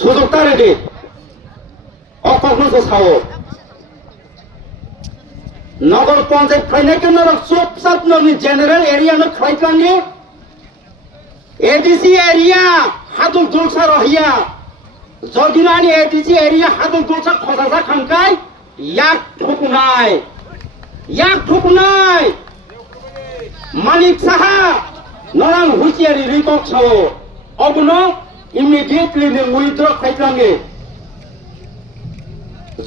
সুযোগ তারে দে অকখন সাও নগর পঞ্চায়েত ফাইনাল কেন চুপচাপ ননি জেনারেল এরিয়া ন খাইকানি এডিসি এরিয়া হাদুল দুলসা রহিয়া যদি নানি এডিসি এরিয়া হাদুল দুলসা খসাসা খানকাই ইয়াক ঠুকুনাই মানিক সাহা নরাং হুঁশিয়ারি রিকক সাও অবনো ইমিডিয়েটলি নে উইথড্র খাইকাঙ্গে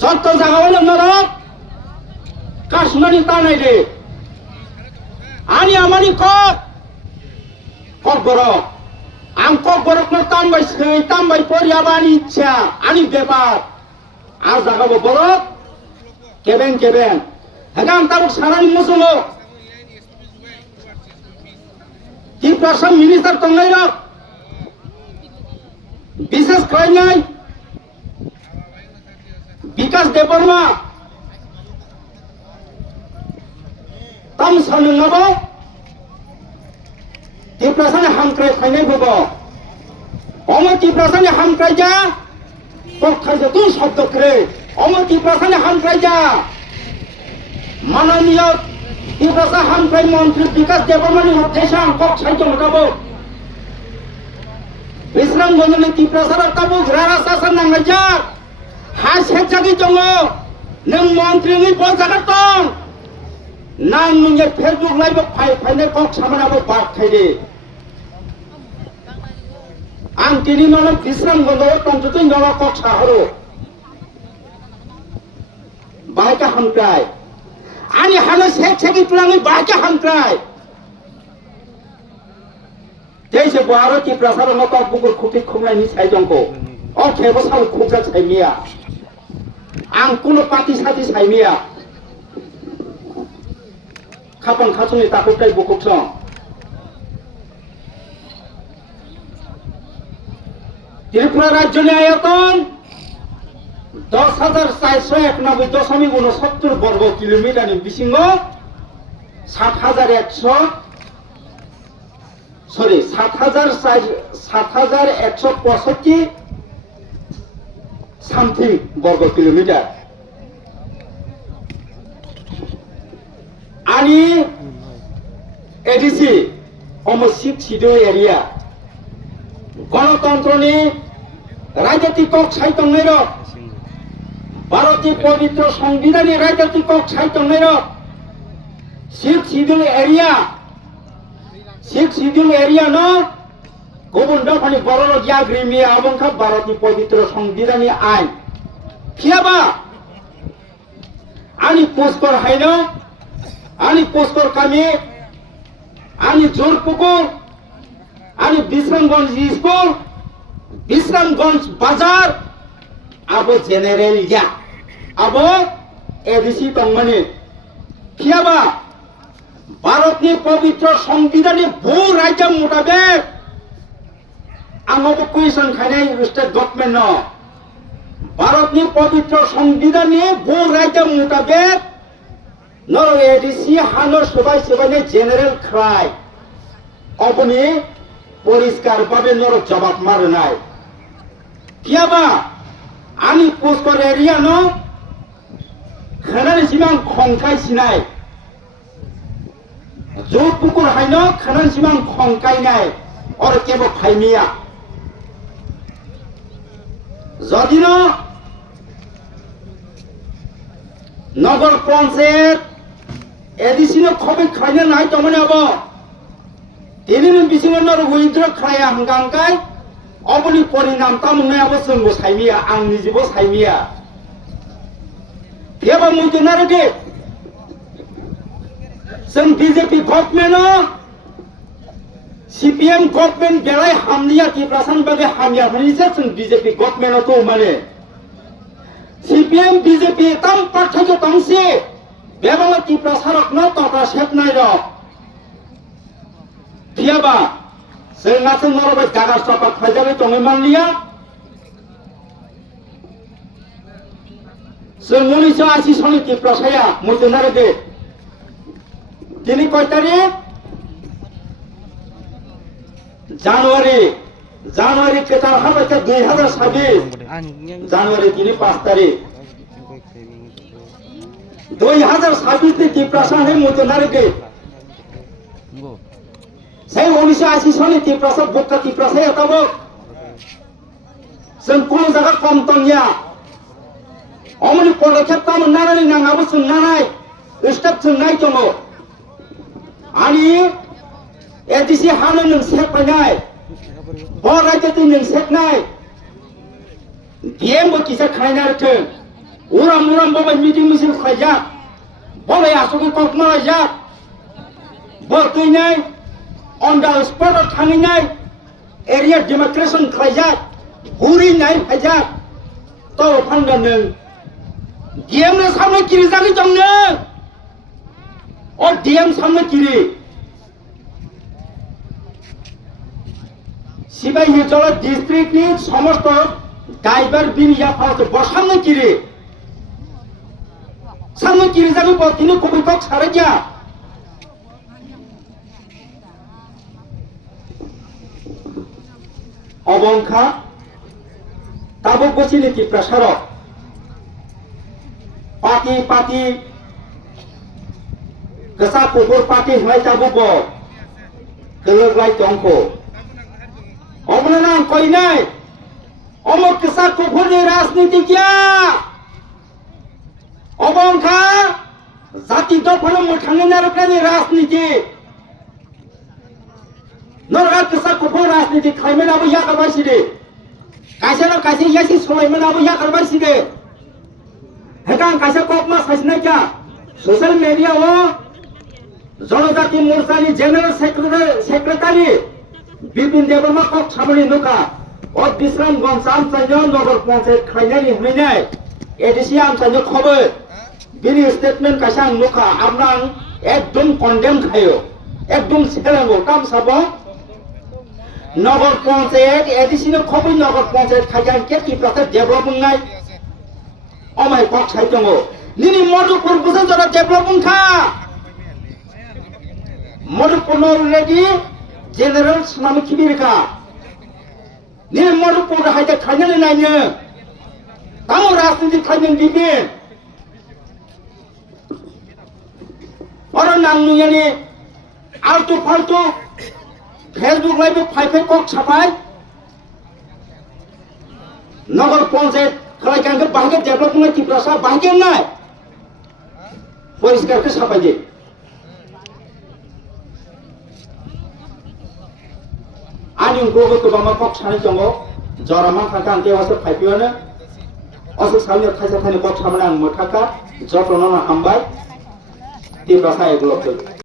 যত জায়গা নরক কাশ্মীরি তানাই রে আনি আমানি কক বরক আং কক বরক ন তামবাই পরিয়াবানি ইচ্ছা আনি ব্যাপার আর জাগাবো বরক কেবেন হেগাম তাবুক সারানি মুসুমো ত্রিপুরা মিনিস্টার তংলাই রক বিশেষ খাইনাই বিকাশ দেববর্মা তাম সানুঙ্গাবো ত্রিপুরাসানি হামক্রাই ফাইনাই ববো অম ত্রিপুরাসানি হামক্রাই যা পক্ষাইজা তুই শব্দ করে অম ত্রিপুরাসানি হামক্রাই যা মাননীয় ত্রিপুরাসা হামক্রাই মন্ত্রী বিকাশ দেববর্মানি উদ্দেশ্যে কক সাইজ মোটাবো বিশ্রাম গঞ্জনি ত্রিপুরাসার তাবো গ্রারা শাসন নাঙ্গাই যা হা সেজাগি দङ नों मन्त्रिनि बजागार दं नां नोंनि फेसबुक लाइभ फाइनाय कक सामानाबो बाग खायदे आं दिनै नों बिश्राम गंगायाव दंजोबो नों कक साहरो बाहायका हामक्राय आंनि हानो सेकि तुलाङै बाहायका हामक्राय देशे भारतनि प्रसारण कक बुकुर खुपि खुमनायनि साइजंखौ अ खेबो साल खुबजा साइमिया आं कुनो पार्टी साथी साइमिया खापन खासुनि ताकुटाय बुकुकसं त्रिपुरा राज्यनि आयतन 10,491.69 বর্গ কিলোমিটারनि बिसिङाव 7,165 সামথিং বর্গ কিলোমিটার আনি এডিসি অমসিক সিডো এরিয়া গণতন্ত্রনি রাজনৈতিক কক সাইতংনাই রক ভারতীয় পবিত্র সংবিধানী রাজনৈতিক কক সাইতংনাই রক সিক্স শিডিউল এরিয়া ন गुबुन दफानि बर' याग्रिमि आबंखा भारतनि पवित्र संविधाननि आइन खियाबा आनि पोस्टर हाइनो आनि पोस्टर कामि आनि जोरपुकुर आनि विश्रामगंज स्कुल विश्रामगंज बाजार आबो जेनेरेल या आबो एडिसि दंमानि खियाबा भारतनि पवित्र संविधाननि भू राज्य मुताबिक आंगो क्वेश्चन खानाय स्टेट गवर्नमेंट न भारतनि पवित्र संविधाननि भू राज्य मुताबिक नर एडिसि हानो सबाय जेनेरेल क्राय अपनी परिष्कार भावे नर जवाब मारनाय कियाबा आनि पोस्टर एरिया न खानानि सिमां खंखाय सिनाय जो पुकुर हायनो खानानि सिमां खंखायनाय और केबो फाइमिया যদি নগর পঞ্চায়েত এডিসিনো খবি খাইনে নাই তমনে হব দিনের বিসিঙর উইথড্র খায়া হাঙ্গাঙ্কাই অবনি পরিণাম তামনে আবো जोंबो साइमिया आं निजेबो साइमिया फेबा मुइदना रगे जों बीजेपी गवर्नमेंट सीपीएम गवर्नमेंट बेलाय हामनिया टिप्रासान बागे हामिया हनिसे जों बीजेपी गवर्नमेंट तो माने सीपीएम बीजेपी तम पार्टी तंसे बेबाला टिप्रासारक न तका सेबनाय र फियाबा जोंना जों नरबाय दागा सपा फायजाबे दङै मानलिया जों 1980 सननि टिप्रासाया मुइदना रगे दिनै कय तारिख জানুয়ারি জানুয়ারি কেটার হাবাইতে 2026 জানুয়ারি 5 তারিখ 2026 তে ত্রিপ্রাসা হে মতনারকে সেই 1980 সনে ত্রিপ্রাসা বক্কা ত্রিপ্রাসা এতাবো जों কোনো জায়গা কম তনিয়া অমনি পদক্ষেপ কাম নারানি নাঙাবো सोंनानै स्टाफ सोंनाय दङ आनि एडिसि हानो नों सेफायनाय बरायते नों सेफनाय गेम किसा खायनारथों उराम उराम बबाय मिटिं मिसिल खायजा बबाय आसुगि ककमायजा बतैनाय अन द स्पट थांनाय एरिया डेमोक्रेसन खायजा गुरिनाय खायजा तो फानगोन नों गेम ना सामने किरि जागि दं नों ओ डीएम सामने किरि सिबाई हिजला डिस्ट्रिक्ट नि समस्त ड्राइवर बिनिया फालतो बसामने किरि जागि बतिनि कबिकक साराया अबंखा ताबो बसिलिति प्रेसार पार्टी गसा खबर पार्टी होनाय ताबो ब गोलोगलाय दंखो अमने नाम कइनाय अमक गसा खबरनि राजनीति गैया अबंखा जाति दफानो मोथांनि नारकानि राजनीति नरगा गसा खबर राजनीति खायमेनाबो यागाबासिदे कायसे यासि सलायमेनाबो यागाबासिदे हेकां कायसे ककमा सासनाय क्या सोशल मीडिया हो जनजाति मोर्चानि जनरल सेक्रेटारि बिपिन देबरमा कक सामने नुका और विश्रामगंज आमचाइनो नगर पंचायत खायनायनि होनाय एडिसि आमचाइनो खबर बिनि स्टेटमेंट कायसा नुका आमनां एकदम कन्डेम खायो एकदम सेलांगो काम साबो नगर पंचायत एडिसिनो खबर नगर पंचायत खायजान के टिप्राथा डेभलपमेंट नाय अमाय कक साइ दङ निनि मधुपुर बुसा जरा डेभलपमेंट खा मधुपुर अलरेडी जनरल सुनामी खिबिरखा निनि मधुपुर हायदा खायनानै नायनो तामो राजनीति खायनो बिबिन और नांनुयानि आल्टु फाल्टु फेसबुक लाइभ फाइफे कक साफाय नगर पंचायत खालायखांखो बाहागे डेभलपमेंट टिप्रासा बाहागे नाय परिष्कारखो साफायदे आनि उनखौबो गोबां कक सानै दङ जरामा खाखा आंते वासो फाइफेयानो असो सामने खायसा थानि कक सामने आं मोथाका जतनना हामबाय टिप्रासा एगलबो